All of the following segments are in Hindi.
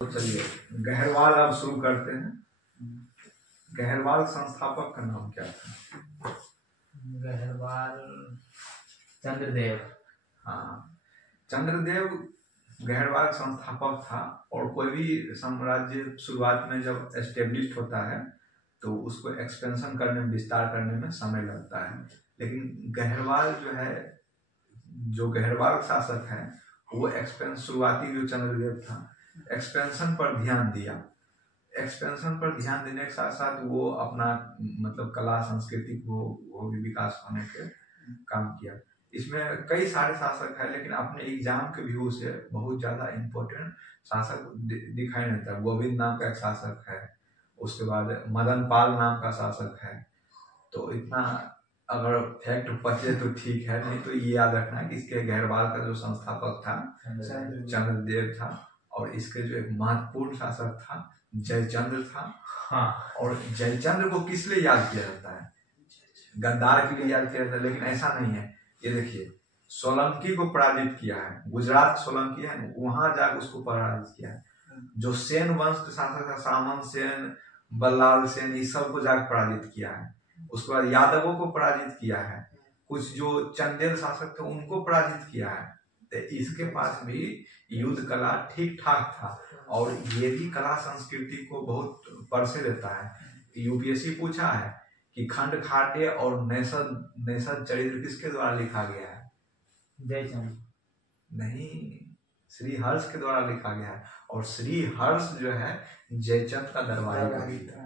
तो चलिए गहरवाल अब शुरू करते हैं। गहरवाल संस्थापक का नाम क्या था? गहरवाल चंद्रदेव। हाँ, चंद्रदेव गहरवाल संस्थापक था। और कोई भी साम्राज्य शुरुआत में जब एस्टेब्लिश होता है तो उसको एक्सपेंशन करने में, विस्तार करने में समय लगता है। लेकिन गहरवाल जो गहरवाल शासक है वो शुरुआती जो चंद्रदेव था एक्सपेंशन पर ध्यान दिया। एक्सपेंशन पर ध्यान देने के साथ साथ वो अपना मतलब कला संस्कृति को भी विकास होने के काम किया। इसमें कई सारे शासक है, लेकिन अपने एग्जाम के व्यू से बहुत ज्यादा इम्पोर्टेंट शासक दिखाई नहीं देता। गोविंद नाम का एक शासक है, उसके बाद मदन पाल नाम का शासक है। तो इतना अगर फैक्ट बचे तो ठीक है, नहीं तो ये याद रखना कि इसके गहरवाल का जो संस्थापक था चंद्रदेव था। और इसके जो एक महत्वपूर्ण शासक था जयचंद्र था। हाँ। और जयचंद्र को किस लिए याद किया जाता है? गद्दार के लिए याद किया जाता है, लेकिन ऐसा नहीं है। ये देखिए, सोलंकी को पराजित किया है, गुजरात सोलंकी है, वहां जाकर उसको पराजित किया है। जो सेन वंश के शासक था, सामंत सेन, बल्लाल सेन, इस सब को जाकर पराजित किया है। उसके बाद यादवों को पराजित किया है, कुछ जो चंदेल शासक थे उनको पराजित किया है। तो इसके पास भी युद्ध कला ठीक ठाक था। और ये भी कला संस्कृति को बहुत परसे देता है। यूपीएससी पूछा है कि खंड खाट्य और नैषद चरित्र किसके द्वारा लिखा गया है? जयचंद नहीं, श्री हर्ष के द्वारा लिखा गया है। और श्री हर्ष जो है जयचंद का दरबारी था।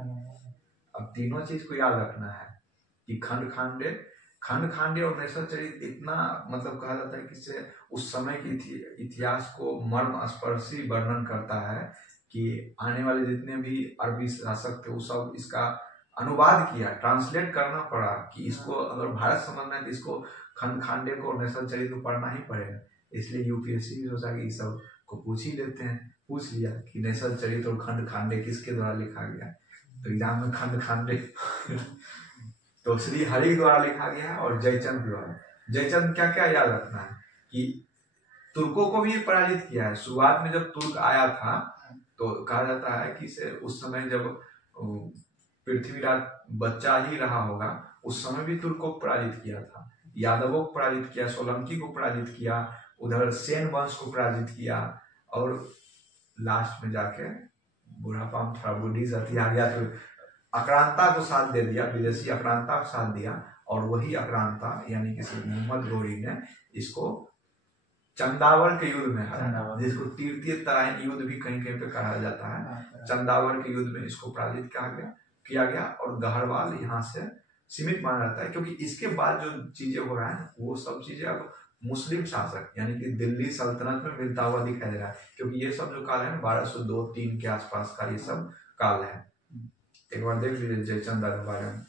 अब तीनों चीज को याद रखना है कि खंड खांडे और नैषद चरित्र इतना मतलब कहा जाता है कि इससे उस समय की इतिहास को मर्म स्पर्शी वर्णन करता है कि आने वाले जितने भी अरबी शासक थे वो सब इसका अनुवाद किया, ट्रांसलेट करना पड़ा कि इसको अगर भारत समझना है तो इसको खंड खांडे को और नैषद चरित्र को पढ़ना ही पड़ेगा। इसलिए यूपीएससी भी सोचा कि इस सब को पूछ ही लेते हैं। पूछ लिया कि नैषद चरित्र और खंड खांडे किसके द्वारा लिखा गया, तो एग्जाम में खंड खांडे तो श्री हरि द्वारा लिखा गया है और जयचंद द्वारा। जयचंद क्या क्या याद रखना है कि तुर्कों को भी पराजित किया है। शुरुआत में जब तुर्क आया था तो कहा जाता है कि उस समय जब पृथ्वीराज बच्चा ही रहा होगा, उस समय भी तुर्कों को पराजित किया था, यादवों को पराजित किया, सोलंकी को पराजित किया, उधर सेन वंश को पराजित किया। और लास्ट में जाके बुढ़ापा में थोड़ा बुद्धि शक्ति आ गया तो आक्रांता को साथ दे दिया, विदेशी आक्रांता को साथ दिया। और वही आक्रांता यानी कि मोहम्मद घोरी ने इसको चंदावर के युद्ध में हराया, जिसको तृतीय तराइन युद्ध भी कहीं कहीं पे कहा जाता है। चंदावर के युद्ध में इसको पराजित किया गया। और गहरवाल यहाँ से सीमित माना जाता है, क्योंकि इसके बाद जो चीजें हो रहा है वो सब चीजें अब मुस्लिम शासक यानी कि दिल्ली सल्तनत में मिलता हुआ दिखाई दे रहा है। क्योंकि ये सब जो काल है 1202-3 के आसपास का ये सब काल है। एक बार देख लीजिए जयचंद के बारे में।